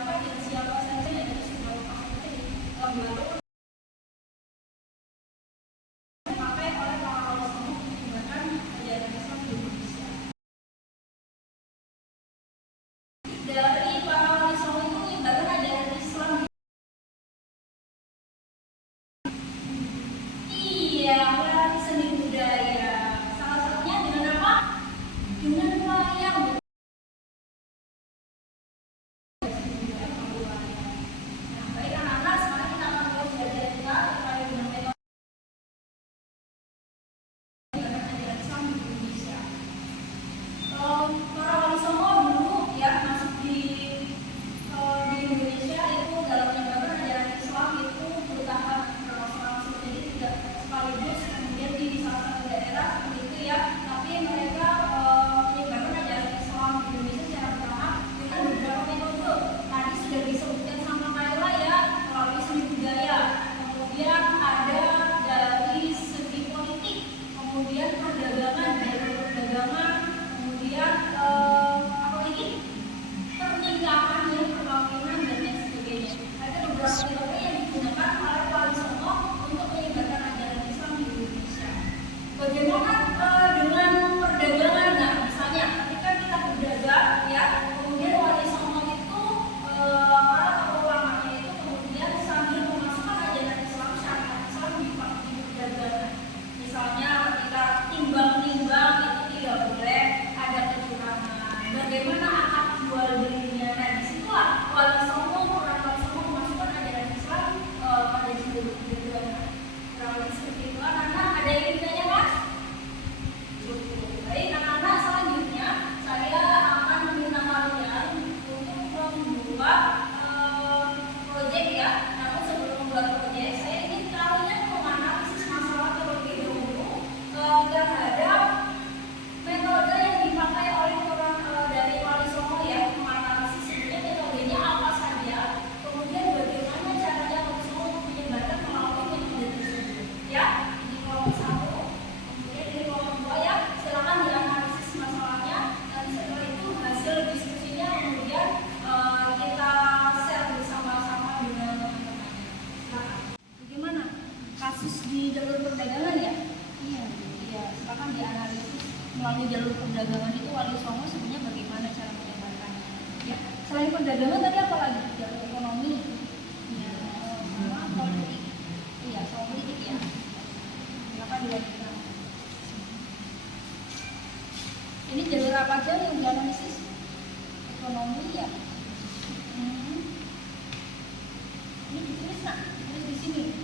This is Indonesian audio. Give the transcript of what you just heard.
siapa dan siapa saja yang harus dilakukan oleh lembaga dipakai oleh para wali songo menyebarkan ajaran Islam di Indonesia. Dari para wali songo itu menyebarkan ajaran Islam. Iya, melalui seni budaya. Salah satunya dengan apa? Dengan wayang. Baik anak-anak, sekarang kita akan mulai belajar kita terkait dengan metode ajaran Islam di Indonesia. Para wali songo dulu ya masuk di Indonesia itu dalam menyebarkan ajaran Islam itu bertahap berlangsung, jadi tidak sekaligus kemudian di salah satu daerah seperti itu ya, tapi mereka menyebarkan ajaran Islam di Indonesia secara bertahap dengan beberapa metode. Tadi sudah disebutkan sama Kayla ya, melalui seni budaya, kemudian ada dari segi politik, kemudian perdagangan, dari perdagangan, kemudian apa lagi? Pernikahan ya, perkawinan dan lain sebagainya. Ada beberapa metode yang digunakan oleh wali songo untuk menyebarkan ajaran Islam di Indonesia. Bagaimana dengan perdagangan? Nah, misalnya ketika kita berdagang ya, kemudian wali songo itu para tokoh ulamanya itu kemudian sambil memasukkan ajaran Islam, syariat Islam di perdagangan. Misalnya ketika timbang-timbang itu tidak boleh ada kecurangan. Bagaimana akad jual belinya? Nah, disitulah wali songo, peran wali songo memasukkan ajaran Islam pada jual perdagangan. Kurang lebih seperti itu. Anak-anak ada yang ditanya mas? Baik, anak-anak selanjutnya saya akan meminta kalian untuk membuat proyek ya. Namun sebelum membuat proyek, saya ingin kalian menganalisis masalah terlebih dahulu terhadap metode yang dipakai oleh orang dari wali songo ya, menganalisis sebenarnya metodenya apa saja, kemudian bagaimana caranya wali songo untuk menyebarkan melalui metode tersebut ya. Di kelompok 1, kemudian di kelompok 2 ya, silakan dianalisis masalahnya. Nanti setelah itu hasil diskusinya kemudian kita share bersama-sama dengan teman-temannya. Silakan. Bagaimana kasus di jalur perdagangan ya? Iya, silakan dianalisis melalui jalur perdagangan itu wali songo sebenarnya bagaimana cara menyebarkannya. Ya, selain perdagangan tadi apa lagi? Jalur ekonomi, ya, sama politik. Iya, soal politik ya. Silakan dilanjutkan. Ini jalur apa aja yang dianalisis? Ekonomi ya. Ini ditulis nak, tulis di sini.